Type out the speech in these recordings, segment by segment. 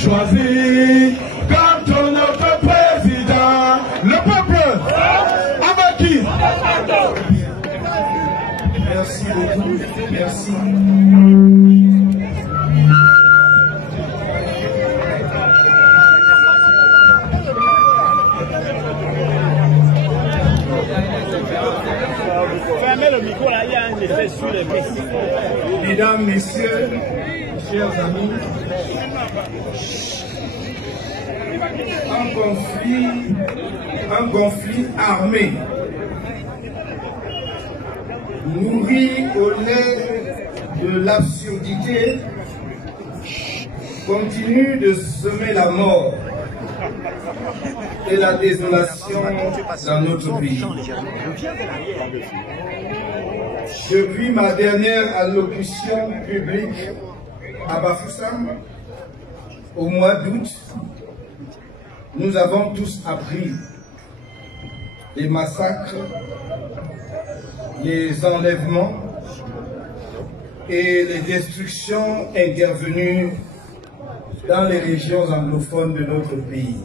choisi comme notre président, le peuple. Avec qui? Merci beaucoup. Merci. Mesdames, messieurs, chers amis, un conflit armé nourri au lait de l'absurdité continue de semer la mort et la désolation dans notre pays. Depuis ma dernière allocution publique à Bafoussam, au mois d'août, nous avons tous appris les massacres, les enlèvements et les destructions intervenues dans les régions anglophones de notre pays.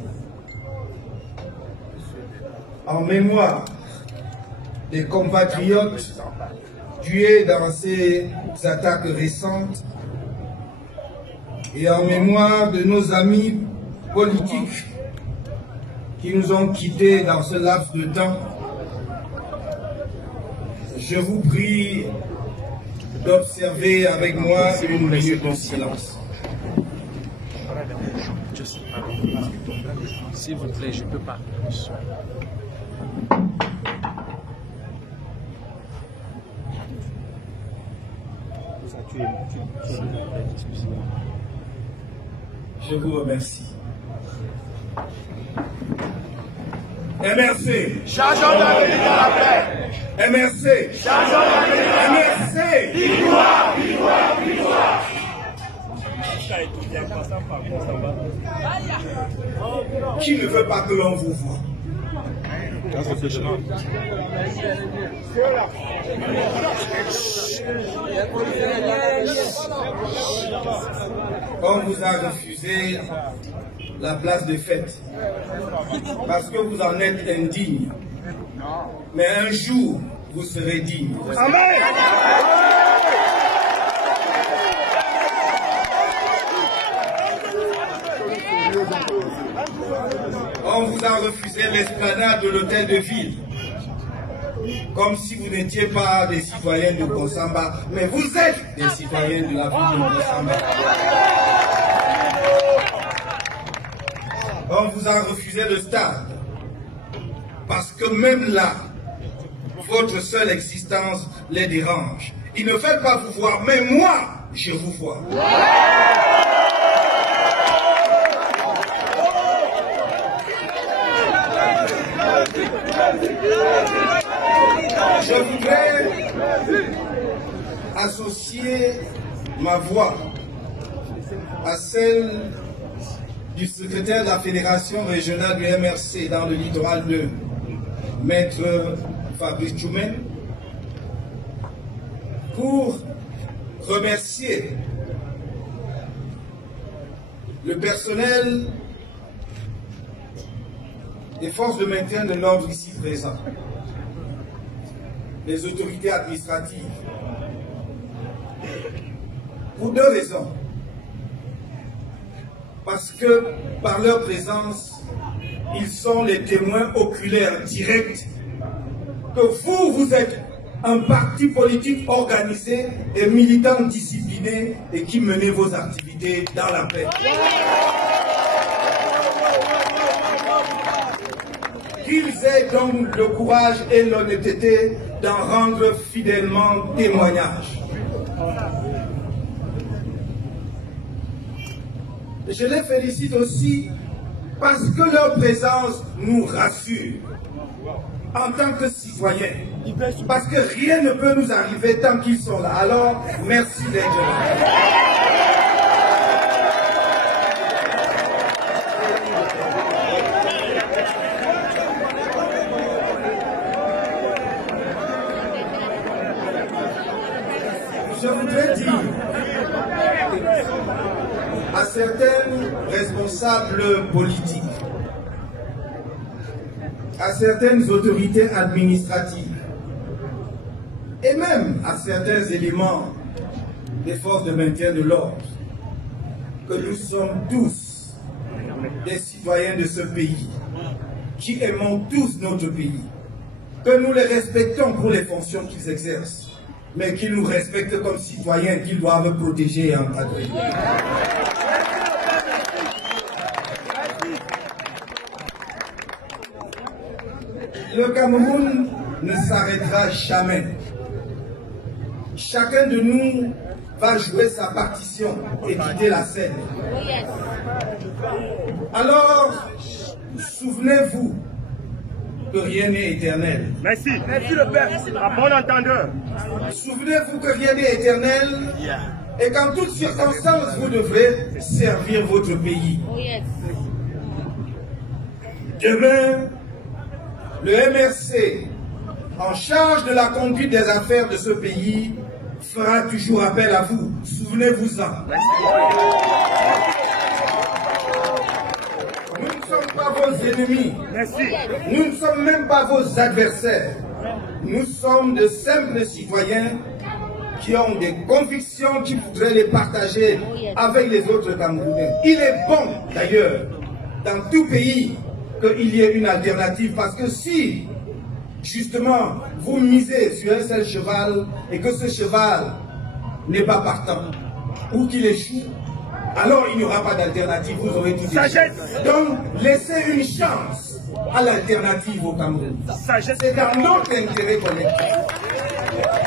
En mémoire des compatriotes tués dans ces attaques récentes et en mémoire de nos amis politiques qui nous ont quittés dans ce laps de temps, je vous prie d'observer avec moi une minute de silence. S'il vous plaît, je peux pas. Je vous remercie. MRC. Changeons d'Amérique à la paix. MRC. Changeons d'Amérique à la paix. MRC. Victoire, victoire, victoire. Qui ne veut pas que l'on vous voie? On vous a refusé la place de fête parce que vous en êtes indigne. Mais un jour, vous serez digne. Amen. On vous a refusé l'esplanade de l'hôtel de ville. Comme si vous n'étiez pas des citoyens de Bonsamba, mais vous êtes des citoyens de la ville de Bonsamba. On vous a refusé le stade, parce que même là, votre seule existence les dérange. Ils ne veulent pas vous voir, mais moi, je vous vois. Je voudrais associer ma voix à celle du secrétaire de la Fédération régionale du MRC dans le littoral 2, Maître Fabrice Tchoumen, pour remercier le personnel des forces de maintien de l'ordre ici présents, les autorités administratives, pour deux raisons. Parce que par leur présence, ils sont les témoins oculaires directs que vous êtes un parti politique organisé et militant discipliné et qui menez vos activités dans la paix. Qu'ils aient donc le courage et l'honnêteté d'en rendre fidèlement témoignage. Je les félicite aussi parce que leur présence nous rassure en tant que citoyens. Parce que rien ne peut nous arriver tant qu'ils sont là. Alors, merci d'être là. Je voudrais dire à certains responsables politiques, à certaines autorités administratives et même à certains éléments des forces de maintien de l'ordre que nous sommes tous des citoyens de ce pays, qui aimons tous notre pays, que nous les respectons pour les fonctions qu'ils exercent, mais qu'ils nous respectent comme citoyens qu'ils doivent protéger et encadrer. Le Cameroun ne s'arrêtera jamais. Chacun de nous va jouer sa partition et quitter la scène. Alors, souvenez-vous que rien n'est éternel. Merci. Merci le Père. À bon entendeur. Souvenez-vous que rien n'est éternel et qu'en toutes circonstances, vous devrez servir votre pays. Demain, le MRC, en charge de la conduite des affaires de ce pays, fera toujours appel à vous. Souvenez-vous-en. Nous ne sommes pas vos ennemis. Merci. Nous ne sommes même pas vos adversaires. Nous sommes de simples citoyens qui ont des convictions qui voudraient les partager avec les autres Camerounais. Il est bon, d'ailleurs, dans tout pays, qu'il y ait une alternative, parce que si, justement, vous misez sur un seul cheval et que ce cheval n'est pas partant, ou qu'il échoue, alors il n'y aura pas d'alternative, vous aurez tout dit. Donc, laissez une chance à l'alternative au Cameroun. C'est dans notre intérêt collectif.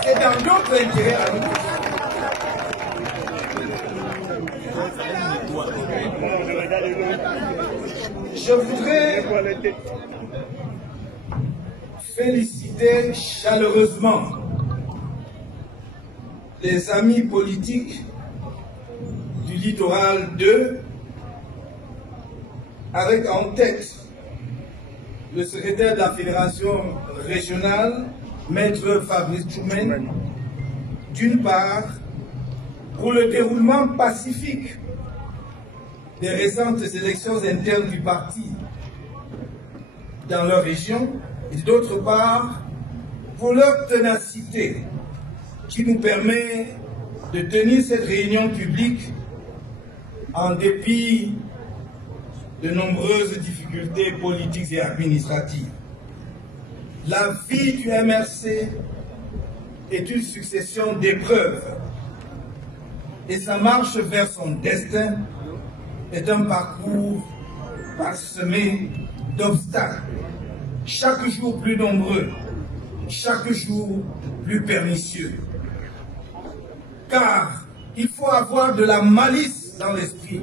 C'est dans notre intérêt à nous. Je voudrais féliciter chaleureusement les amis politiques du littoral 2, avec en tête le secrétaire de la fédération régionale, Maître Fabrice Tchoumen, d'une part, pour le déroulement pacifique des récentes élections internes du parti dans leur région, et d'autre part, pour leur ténacité qui nous permet de tenir cette réunion publique en dépit de nombreuses difficultés politiques et administratives. La vie du MRC est une succession d'épreuves et sa marche vers son destin est un parcours parsemé d'obstacles, chaque jour plus nombreux, chaque jour plus pernicieux. Car il faut avoir de la malice dans l'esprit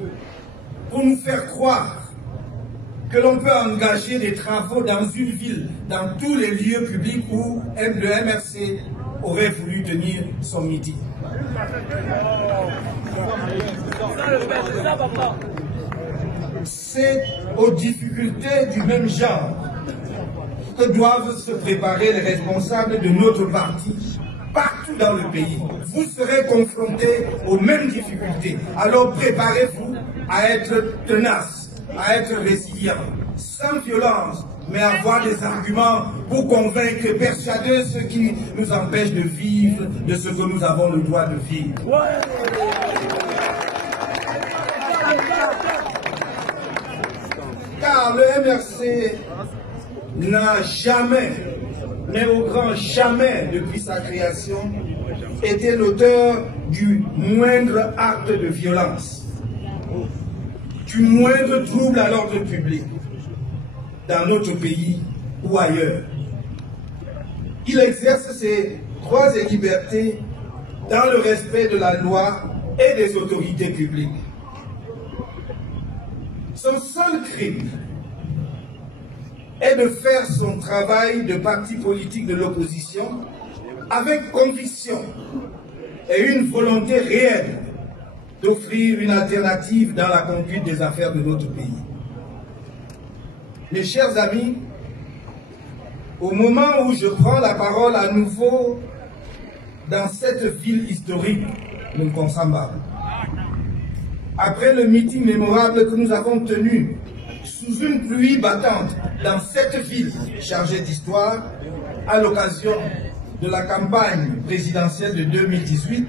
pour nous faire croire que l'on peut engager des travaux dans une ville, dans tous les lieux publics où le MRC aurait voulu tenir son meeting. C'est aux difficultés du même genre que doivent se préparer les responsables de notre parti partout dans le pays. Vous serez confrontés aux mêmes difficultés. Alors préparez-vous à être tenace, à être résilient, sans violence, mais avoir des arguments pour convaincre et persuader ceux qui nous empêchent de vivre de ce que nous avons le droit de vivre. Car le MRC n'a jamais, mais au grand jamais depuis sa création, été l'auteur du moindre acte de violence, du moindre trouble à l'ordre public, dans notre pays ou ailleurs. Il exerce ses droits et libertés dans le respect de la loi et des autorités publiques. Son seul crime est de faire son travail de parti politique de l'opposition avec conviction et une volonté réelle d'offrir une alternative dans la conduite des affaires de notre pays. Mes chers amis, au moment où je prends la parole à nouveau dans cette ville historique, Nkongsamba, après le meeting mémorable que nous avons tenu sous une pluie battante dans cette ville chargée d'histoire, à l'occasion de la campagne présidentielle de 2018,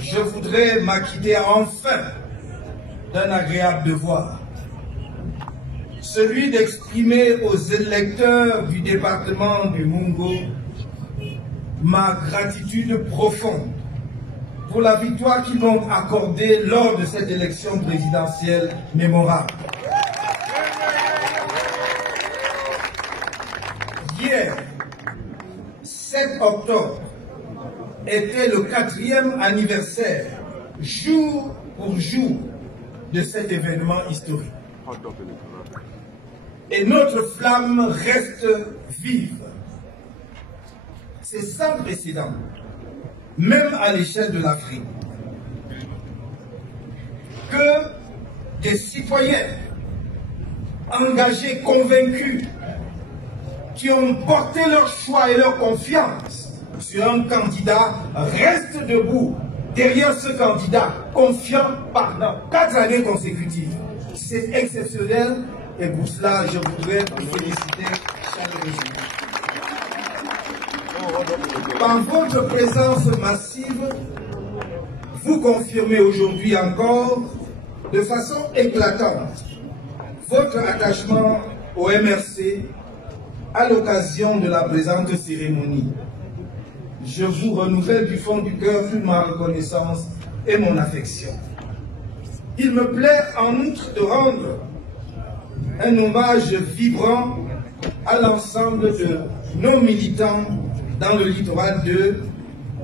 je voudrais m'acquitter enfin d'un agréable devoir, celui d'exprimer aux électeurs du département du Mungo ma gratitude profonde pour la victoire qu'ils m'ont accordée lors de cette élection présidentielle mémorable. Hier, 7 octobre, était le 4e anniversaire, jour pour jour, de cet événement historique. Et notre flamme reste vive. C'est sans précédent, même à l'échelle de l'Afrique, que des citoyens engagés, convaincus, qui ont porté leur choix et leur confiance sur un candidat, restent debout derrière ce candidat, confiant pendant 4 années consécutives. C'est exceptionnel et pour cela, je voudrais vous féliciter chaleureusement. Par votre présence massive, vous confirmez aujourd'hui encore, de façon éclatante, votre attachement au MRC à l'occasion de la présente cérémonie. Je vous renouvelle du fond du cœur toute ma reconnaissance et mon affection. Il me plaît en outre de rendre un hommage vibrant à l'ensemble de nos militants dans le littoral 2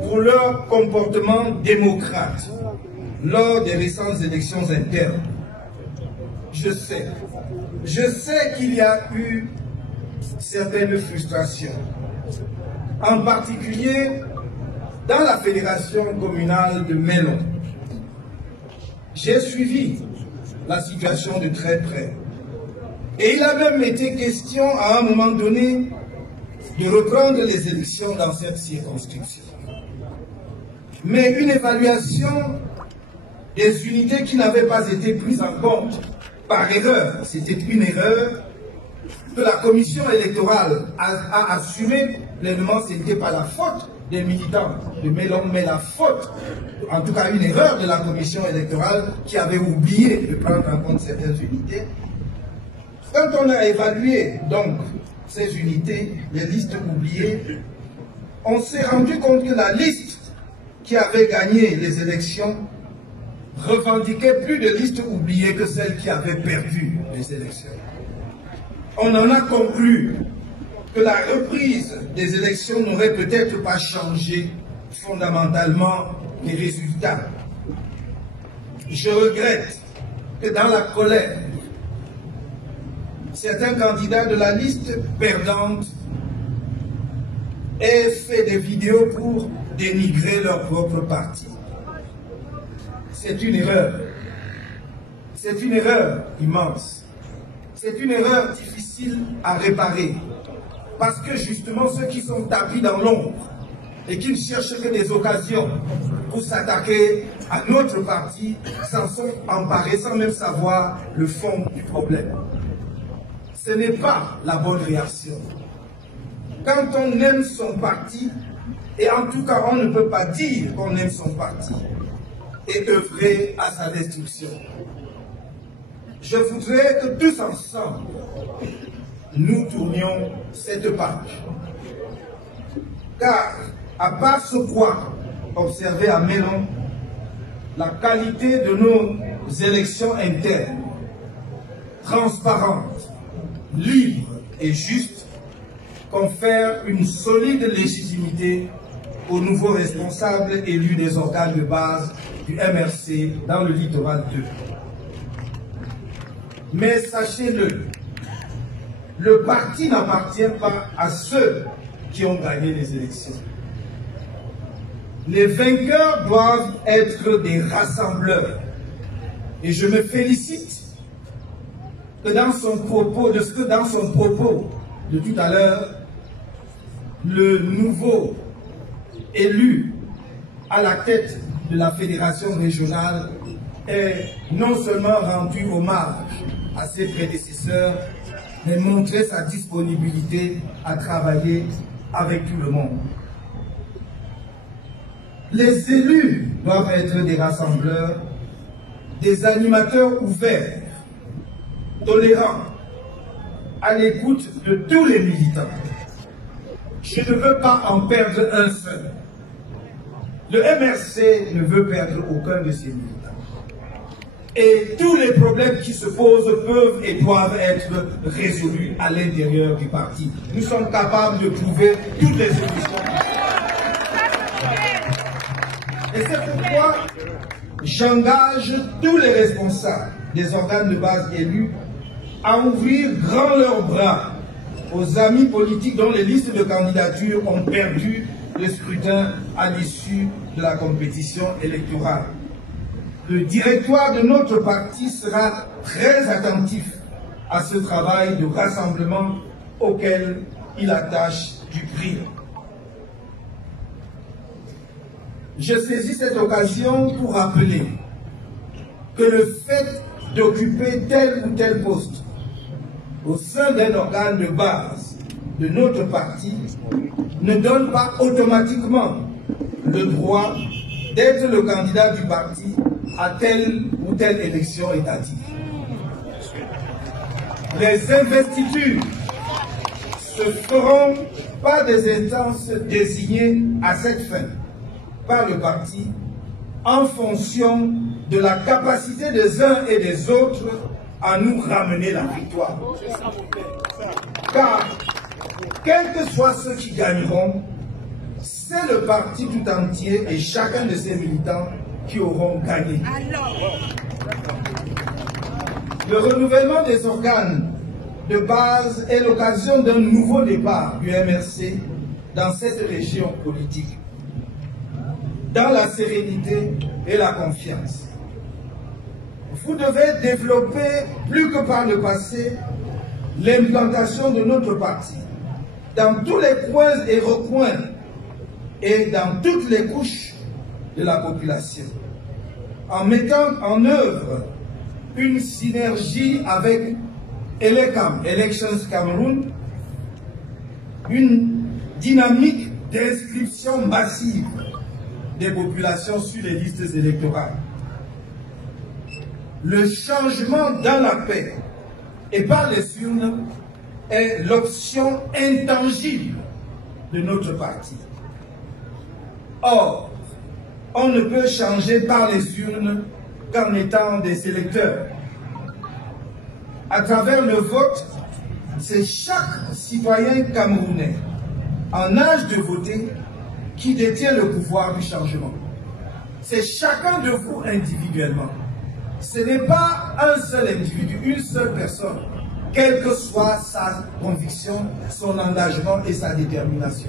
pour leur comportement démocrate lors des récentes élections internes. Je sais qu'il y a eu certaines frustrations, en particulier dans la fédération communale de Mélon. J'ai suivi la situation de très près. Et il a même été question à un moment donné de reprendre les élections dans cette circonscription. Mais une évaluation des unités qui n'avaient pas été prises en compte par erreur, c'était une erreur que la commission électorale a assumé pleinement, ce n'était pas la faute des militants de Mélon, mais la faute, en tout cas une erreur de la commission électorale qui avait oublié de prendre en compte certaines unités. Quand on a évalué donc ces unités, les listes oubliées, on s'est rendu compte que la liste qui avait gagné les élections revendiquait plus de listes oubliées que celle qui avait perdu les élections. On en a conclu que la reprise des élections n'aurait peut-être pas changé fondamentalement les résultats. Je regrette que dans la colère, certains candidats de la liste perdante aient fait des vidéos pour dénigrer leur propre parti. C'est une erreur. C'est une erreur immense. C'est une erreur difficile à réparer. Parce que justement, ceux qui sont tapis dans l'ombre et qui ne cherchent que des occasions pour s'attaquer à notre parti s'en sont emparés sans même savoir le fond du problème. Ce n'est pas la bonne réaction. Quand on aime son parti, et en tout cas on ne peut pas dire qu'on aime son parti, et œuvrer à sa destruction. Je voudrais que tous ensemble, nous tournions cette page. Car, à part ce point observé à Mélon, la qualité de nos élections internes, transparentes, libres et justes, confère une solide légitimité aux nouveaux responsables élus des organes de base du MRC dans le littoral 2. Mais sachez-le, le parti n'appartient pas à ceux qui ont gagné les élections. Les vainqueurs doivent être des rassembleurs. Et je me félicite que dans son propos, de tout à l'heure, le nouveau élu à la tête de la fédération régionale ait non seulement rendu hommage à ses prédécesseurs, mais montré sa disponibilité à travailler avec tout le monde. Les élus doivent être des rassembleurs, des animateurs ouverts, tolérants, à l'écoute de tous les militants. Je ne veux pas en perdre un seul. Le MRC ne veut perdre aucun de ses militants. Et tous les problèmes qui se posent peuvent et doivent être résolus à l'intérieur du parti. Nous sommes capables de trouver toutes les solutions. Et c'est pourquoi j'engage tous les responsables des organes de base élus à ouvrir grand leurs bras aux amis politiques dont les listes de candidatures ont perdu le scrutin à l'issue de la compétition électorale. Le directoire de notre parti sera très attentif à ce travail de rassemblement auquel il attache du prix. Je saisis cette occasion pour rappeler que le fait d'occuper tel ou tel poste au sein d'un organe de base de notre parti ne donne pas automatiquement le droit d'être le candidat du parti à telle ou telle élection étatique. Les investitures se feront par des instances désignées à cette fin par le parti en fonction de la capacité des uns et des autres à nous ramener la victoire. Car, quels que soient ceux qui gagneront, c'est le parti tout entier et chacun de ses militants qui auront gagné. Le renouvellement des organes de base est l'occasion d'un nouveau départ du MRC dans cette région politique, dans la sérénité et la confiance. Vous devez développer, plus que par le passé, l'implantation de notre parti dans tous les coins et recoins et dans toutes les couches de la population, en mettant en œuvre une synergie avec ELECAM, Elections Cameroun, une dynamique d'inscription massive des populations sur les listes électorales. Le changement dans la paix et par les urnes est l'option intangible de notre parti. Or, on ne peut changer par les urnes qu'en étant des électeurs. À travers le vote, c'est chaque citoyen camerounais en âge de voter qui détient le pouvoir du changement. C'est chacun de vous individuellement. Ce n'est pas un seul individu, une seule personne, quelle que soit sa conviction, son engagement et sa détermination.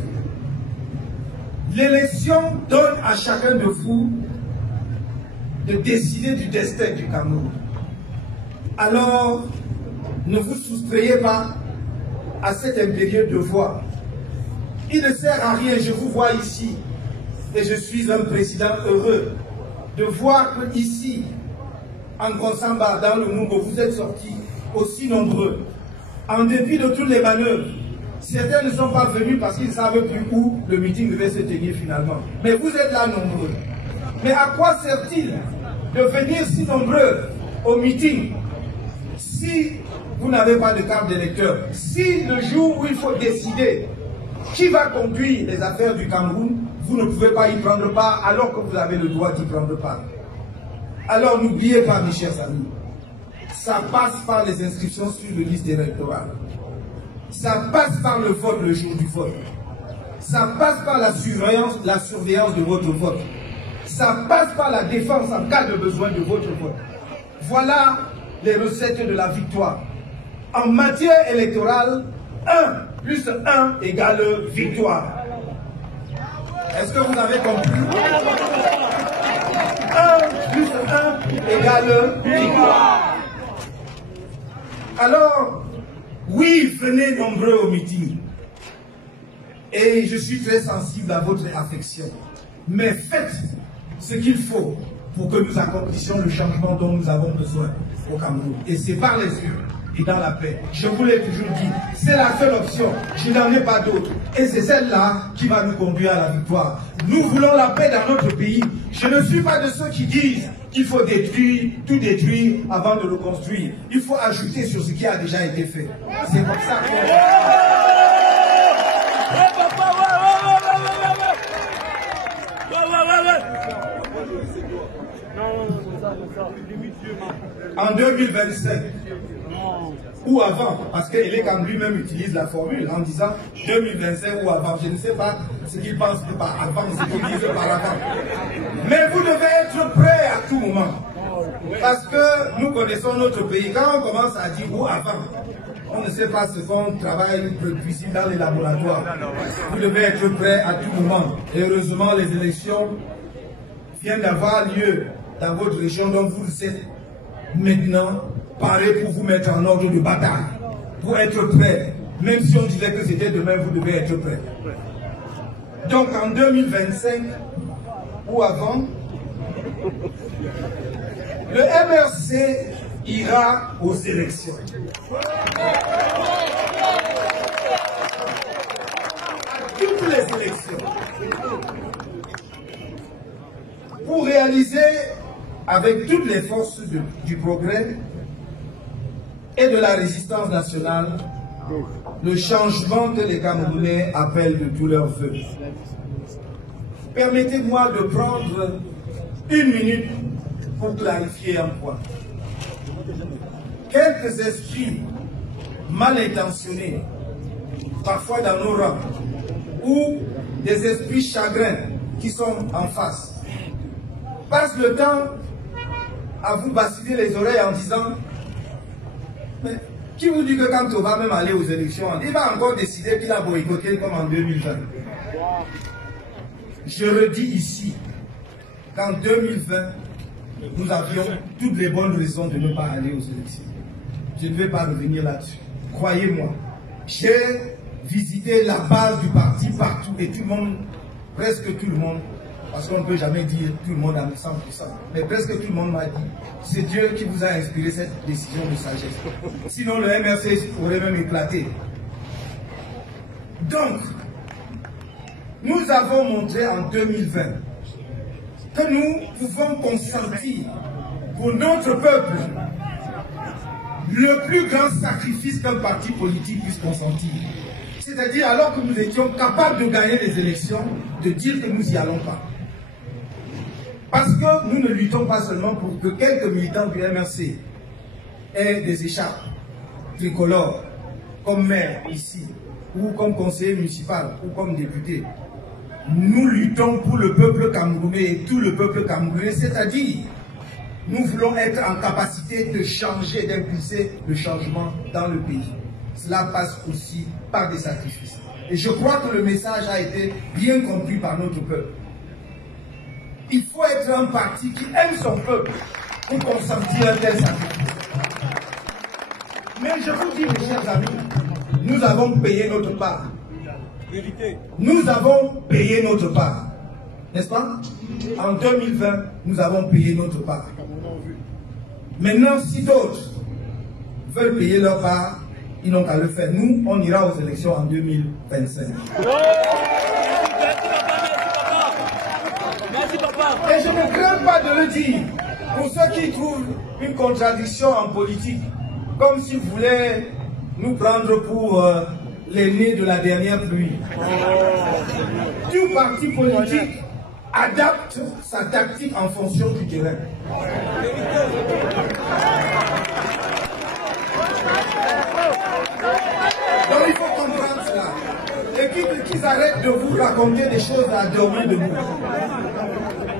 L'élection donne à chacun de vous de décider du destin du Cameroun. Alors, ne vous soustrayez pas à cet impérieux devoir. Il ne sert à rien, je vous vois ici, et je suis un président heureux de voir que ici, en Consamba, dans le Mungo, vous êtes sortis aussi nombreux. En dépit de toutes les manœuvres, certains ne sont pas venus parce qu'ils ne savent plus où le meeting devait se tenir finalement. Mais vous êtes là nombreux. Mais à quoi sert-il de venir si nombreux au meeting si vous n'avez pas de carte d'électeur? Si le jour où il faut décider qui va conduire les affaires du Cameroun, vous ne pouvez pas y prendre part alors que vous avez le droit d'y prendre part. Alors n'oubliez pas, mes chers amis, ça passe par les inscriptions sur les listes électorales. Ça passe par le vote le jour du vote. Ça passe par la surveillance de votre vote. Ça passe par la défense en cas de besoin de votre vote. Voilà les recettes de la victoire. En matière électorale, 1 plus 1 égale victoire. Est-ce que vous avez compris? 1 plus 1 égale victoire. Alors, oui, venez nombreux au meeting. Et je suis très sensible à votre affection. Mais faites ce qu'il faut pour que nous accomplissions le changement dont nous avons besoin au Cameroun. Et c'est par les urnes et dans la paix. Je vous l'ai toujours dit, c'est la seule option. Je n'en ai pas d'autre. Et c'est celle-là qui va nous conduire à la victoire. Nous voulons la paix dans notre pays. Je ne suis pas de ceux qui disent qu'il faut détruire, tout détruire avant de le construire. Il faut ajouter sur ce qui a déjà été fait. C'est comme ça qu'on... En 2027, ou avant, parce qu'Elekam lui-même utilise la formule en disant 2025 ou avant. Je ne sais pas ce qu'il pense que par avant, ce qu'il dit par avant. Mais vous devez être prêts à tout moment. Parce que nous connaissons notre pays. Quand on commence à dire ou avant, on ne sait pas ce qu'on travaille ici dans les laboratoires. Vous devez être prêts à tout moment. Et heureusement, les élections viennent d'avoir lieu dans votre région, donc vous êtes maintenant parés pour vous mettre en ordre de bataille, pour être prêts. Même si on disait que c'était demain, vous devez être prêts. Donc en 2025 ou avant, le MRC ira aux élections. À toutes les élections. Pour réaliser avec toutes les forces du progrès et de la résistance nationale le changement que les Camerounais appellent de tous leurs vœux. Permettez-moi de prendre une minute pour clarifier un point. Quelques esprits mal intentionnés, parfois dans nos rangs, ou des esprits chagrins qui sont en face, passent le temps à vous bassiner les oreilles en disant « Mais qui vous dit que quand on va même aller aux élections, il va encore décider qu'il a boycotté comme en 2020 ?» Je redis ici qu'en 2020, nous avions toutes les bonnes raisons de ne pas aller aux élections. Je ne vais pas revenir là-dessus. Croyez-moi, j'ai visité la base du parti partout et tout le monde, presque tout le monde, parce qu'on ne peut jamais dire tout le monde à 100%, mais presque tout le monde m'a dit, c'est Dieu qui vous a inspiré cette décision de sagesse. Sinon le MRC aurait même éclaté. Donc, nous avons montré en 2020 que nous pouvons consentir pour notre peuple le plus grand sacrifice qu'un parti politique puisse consentir. C'est-à-dire, alors que nous étions capables de gagner les élections, de dire que nous n'y allons pas. Parce que nous ne luttons pas seulement pour que quelques militants du MRC aient des écharpes tricolores, comme maire ici, ou comme conseiller municipal, ou comme député. Nous luttons pour le peuple camerounais et tout le peuple camerounais, c'est-à-dire, nous voulons être en capacité de changer, d'impulser le changement dans le pays. Cela passe aussi par des sacrifices. Et je crois que le message a été bien compris par notre peuple. Il faut être un parti qui aime son peuple pour consentir un tel sacrifice. Mais je vous dis, mes chers amis, nous avons payé notre part. Nous avons payé notre part. N'est-ce pas? En 2020, nous avons payé notre part. Maintenant, si d'autres veulent payer leur part, ils n'ont qu'à le faire. Nous, on ira aux élections en 2025. Et je ne crains pas de le dire. Pour ceux qui trouvent une contradiction en politique, comme s'ils voulaient nous prendre pour les nés de la dernière pluie. Tout parti politique adapte sa tactique en fonction du terrain. Donc il faut comprendre cela. Et qu'ils arrêtent de vous raconter des choses à dormir debout.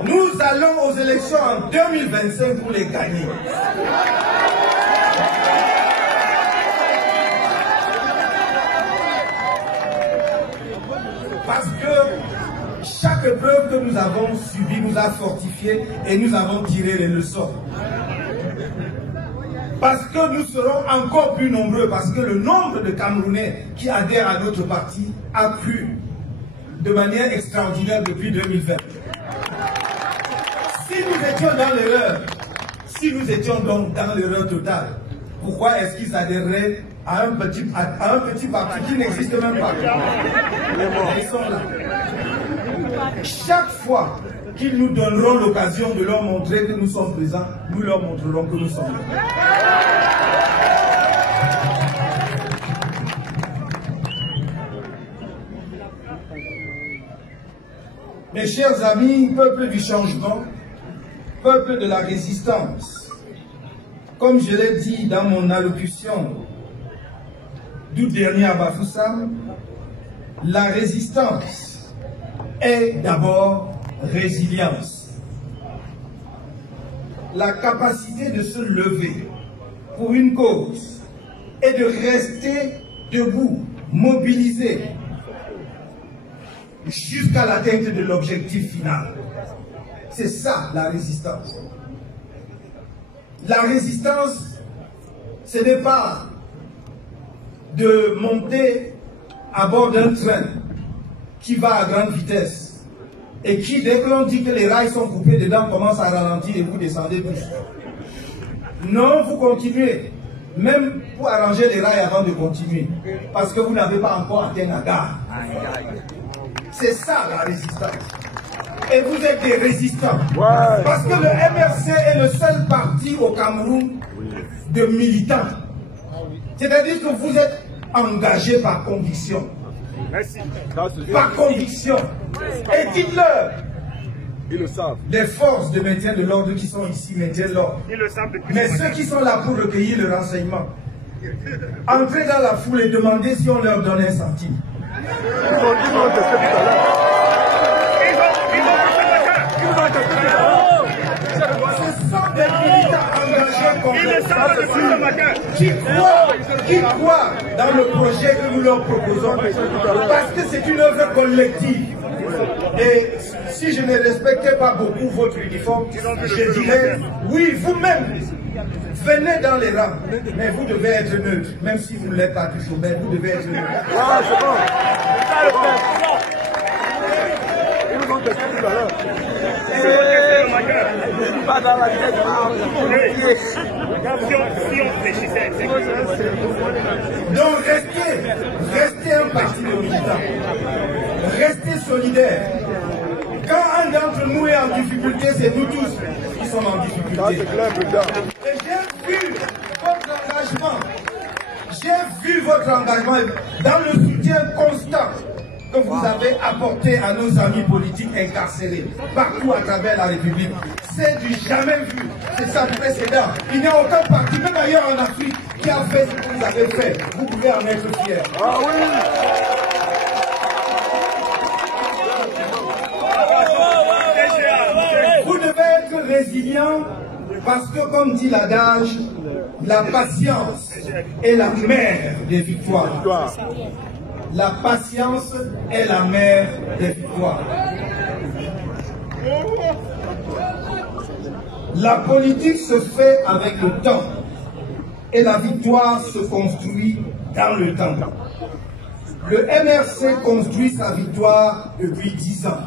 Nous allons aux élections en 2025 pour les gagner. Parce que chaque épreuve que nous avons subie nous a fortifiés et nous avons tiré les leçons. Parce que nous serons encore plus nombreux, parce que le nombre de Camerounais qui adhèrent à notre parti a cru de manière extraordinaire depuis 2020. Si nous étions dans l'erreur, si nous étions donc dans l'erreur totale, pourquoi est-ce qu'ils adhéreraient à un petit parti qui n'existe même pas? Ils sont là. Chaque fois qu'ils nous donneront l'occasion de leur montrer que nous sommes présents, nous leur montrerons que nous sommes là. Mes chers amis, peuple du changement, peuple de la résistance, comme je l'ai dit dans mon allocution d'août dernier à Bafoussam, la résistance est d'abord résilience. La capacité de se lever pour une cause et de rester debout, mobilisé, jusqu'à l'atteinte de l'objectif final. C'est ça la résistance. La résistance, ce n'est pas de monter à bord d'un train qui va à grande vitesse et qui, dès que l'on dit que les rails sont coupés dedans, commence à ralentir et vous descendez plus. Non, vous continuez, même pour arranger les rails avant de continuer, parce que vous n'avez pas encore atteint la gare. C'est ça la résistance. Et vous êtes des résistants. Ouais. Parce que le MRC est le seul parti au Cameroun de militants. C'est-à-dire que vous êtes engagés par conviction. Merci. Par conviction. Et dites-leur. Ils le savent. Les forces de maintien de l'ordre qui sont ici maintiennent l'ordre. Ils le savent depuis. Mais ceux qui sont là pour recueillir le renseignement, entrez dans la foule et demandez si on leur donne un centime. Ce sont des militants engagés qui croient dans le projet que nous leur proposons parce que c'est une œuvre collective. Et si je ne respectais pas beaucoup votre uniforme, je dirais oui, vous-même venez dans les rangs, mais vous devez être neutre, même si vous ne l'êtes pas toujours, mais vous devez être neutre. Ah, c'est bon. Ils nous ont testé tout à l'heure. Pas dans la tête. Donc restez un parti de militants. Restez solidaires. Quand un d'entre nous est en difficulté, c'est nous tous qui sommes en difficulté. Et j'ai vu votre engagement. J'ai vu votre engagement dans le soutien constant que vous avez apporté à nos amis politiques incarcérés partout à travers la République. C'est du jamais vu. C'est sans précédent. Il n'y a aucun parti, même ailleurs en Afrique, qui a fait ce que vous avez fait. Vous pouvez en être fiers. Ah oui. Vous devez être résilient parce que, comme dit l'adage, la patience est la mère des victoires. La patience est la mère des victoires. La politique se fait avec le temps et la victoire se construit dans le temps. Le MRC construit sa victoire depuis 10 ans.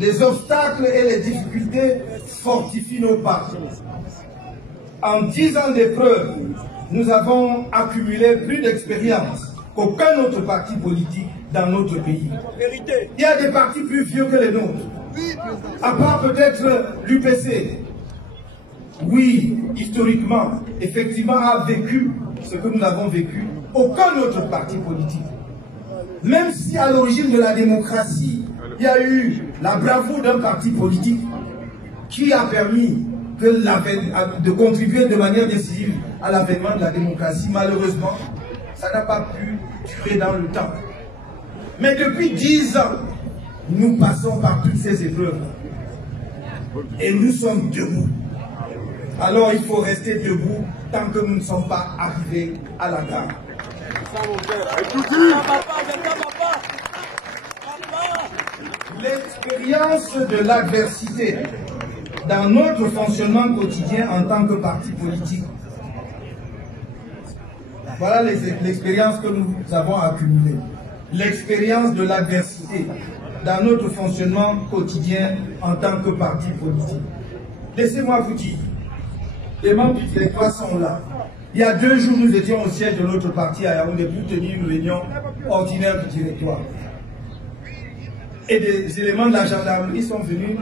Les obstacles et les difficultés fortifient nos pas. En 10 ans d'épreuve, nous avons accumulé plus d'expérience qu'aucun autre parti politique dans notre pays. Il y a des partis plus vieux que les nôtres. À part peut-être l'UPC. Oui, historiquement, effectivement, a vécu ce que nous avons vécu. Aucun autre parti politique. Même si à l'origine de la démocratie, il y a eu la bravoure d'un parti politique qui a permis de contribuer de manière décisive à l'avènement de la démocratie, malheureusement, ça n'a pas pu durer dans le temps. Mais depuis 10 ans, nous passons par toutes ces épreuves. Et nous sommes debout. Alors il faut rester debout tant que nous ne sommes pas arrivés à la gare. L'expérience de l'adversité dans notre fonctionnement quotidien en tant que parti politique. Voilà l'expérience que nous avons accumulée. L'expérience de l'adversité dans notre fonctionnement quotidien en tant que parti politique. Laissez-moi vous dire, les membres du directoire sont là. Il y a 2 jours, nous étions au siège de notre parti à Yaoundé pour tenir une réunion ordinaire du directoire. Et des éléments de la gendarmerie sont venus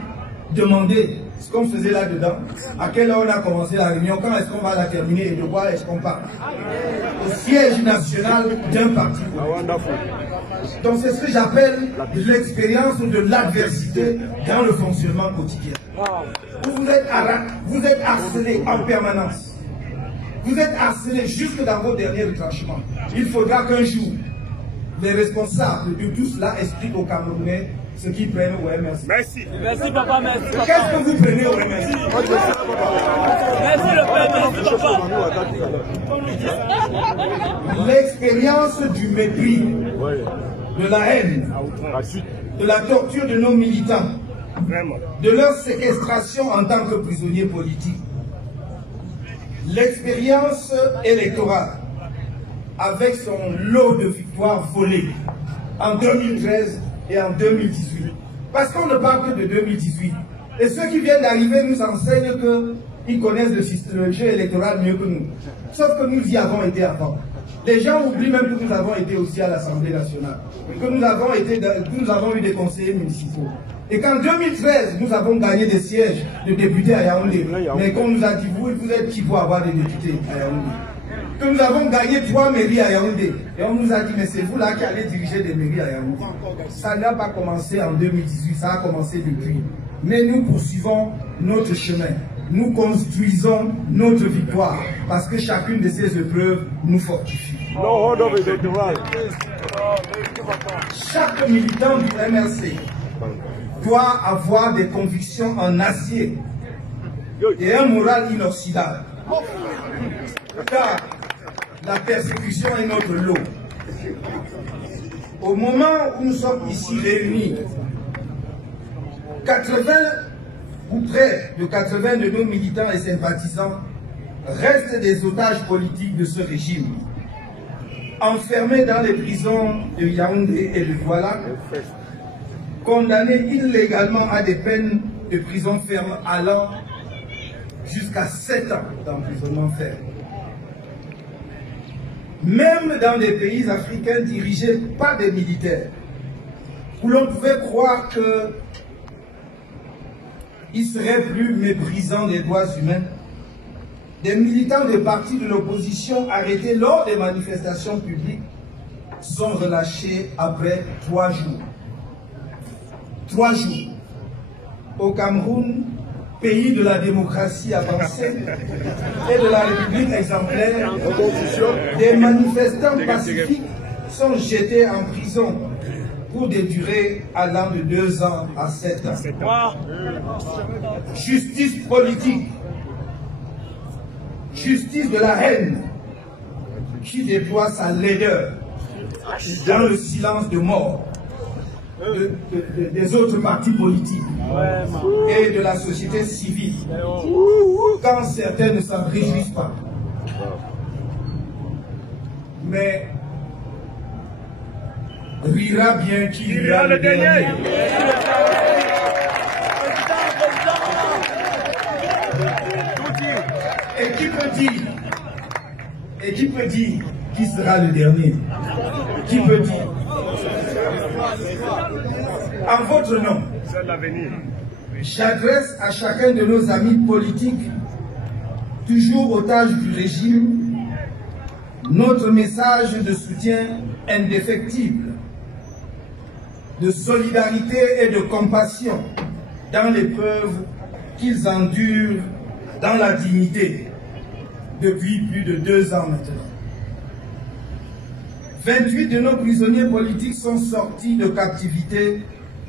demander ce qu'on faisait là-dedans, à quelle heure on a commencé la réunion, quand est-ce qu'on va la terminer et de quoi est-ce qu'on parle. Au siège national d'un parti. Donc c'est ce que j'appelle l'expérience de l'adversité dans le fonctionnement quotidien. Vous êtes harcelé en permanence. Vous êtes harcelé jusque dans vos derniers retranchements. Il faudra qu'un jour, les responsables de tout cela expliquent aux Camerounais ce qu'ils prennent au MRC. Merci. Merci papa, merci. Qu'est-ce que vous prenez au MRC? Merci le père, merci papa. L'expérience du mépris, de la haine, de la torture de nos militants, de leur séquestration en tant que prisonniers politiques. L'expérience électorale, avec son lot de victoires volées en 2013 et en 2018. Parce qu'on ne parle que de 2018. Et ceux qui viennent d'arriver nous enseignent qu'ils connaissent le jeu électoral mieux que nous. Sauf que nous y avons été avant. Les gens oublient même que nous avons été aussi à l'Assemblée nationale. Que nous avons eu des conseillers municipaux. Et qu'en 2013, nous avons gagné des sièges de députés à Yaoundé. Mais qu'on nous a dit, vous êtes qui pour avoir des députés à Yaoundé? Que nous avons gagné 3 mairies à Yaoundé. Et on nous a dit, mais c'est vous là qui allez diriger des mairies à Yaoundé. Ça n'a pas commencé en 2018, ça a commencé depuis. Mais nous poursuivons notre chemin. Nous construisons notre victoire. Parce que chacune de ces épreuves nous fortifie. Chaque militant du MRC doit avoir des convictions en acier et un moral inoxydable. Car la persécution est notre lot. Au moment où nous sommes ici réunis, 80 ou près de 80 de nos militants et sympathisants restent des otages politiques de ce régime, enfermés dans les prisons de Yaoundé et de Douala, condamnés illégalement à des peines de prison ferme allant jusqu'à 7 ans d'emprisonnement ferme. Même dans des pays africains dirigés par des militaires, où l'on pouvait croire qu'ils seraient plus méprisants des droits humains, des militants des partis de l'opposition arrêtés lors des manifestations publiques sont relâchés après 3 jours. 3 jours. Au Cameroun, pays de la démocratie avancée et de la République exemplaire, des manifestants pacifiques sont jetés en prison pour des durées allant de 2 ans à 7 ans. Justice politique, justice de la haine qui déploie sa laideur dans le silence de mort des autres partis politiques et de la société civile, quand certains ne s'en réjouissent pas. Mais rira bien qui rira le dernier. Et qui peut dire qui sera le dernier? Qui peut dire? En votre nom, j'adresse à chacun de nos amis politiques, toujours otages du régime, notre message de soutien indéfectible, de solidarité et de compassion dans l'épreuve qu'ils endurent dans la dignité depuis plus de 2 ans maintenant. 28 de nos prisonniers politiques sont sortis de captivité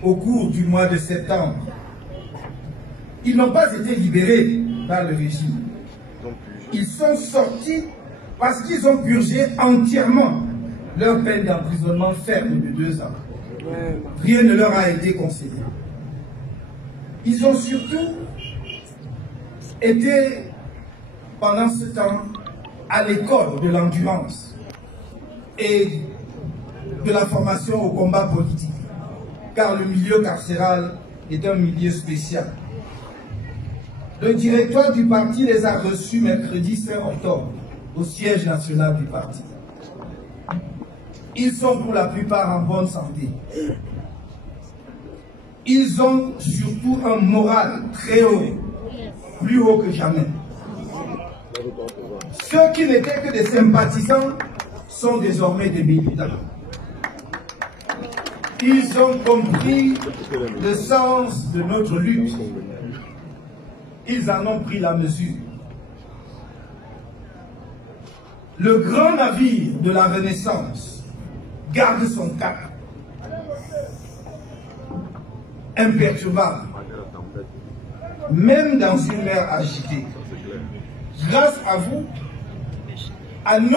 au cours du mois de septembre. Ils n'ont pas été libérés par le régime. Ils sont sortis parce qu'ils ont purgé entièrement leur peine d'emprisonnement ferme de 2 ans. Rien ne leur a été concédé. Ils ont surtout été, pendant ce temps, à l'école de l'endurance et de la formation au combat politique. car le milieu carcéral est un milieu spécial. Le directoire du parti les a reçus mercredi 5 octobre au siège national du parti. Ils sont pour la plupart en bonne santé. Ils ont surtout un moral très haut, plus haut que jamais. Ceux qui n'étaient que des sympathisants sont désormais des militants. Ils ont compris le sens de notre lutte. Ils en ont pris la mesure. Le grand navire de la Renaissance garde son cap, imperturbable, même dans une mer agitée. Grâce à vous, à nous,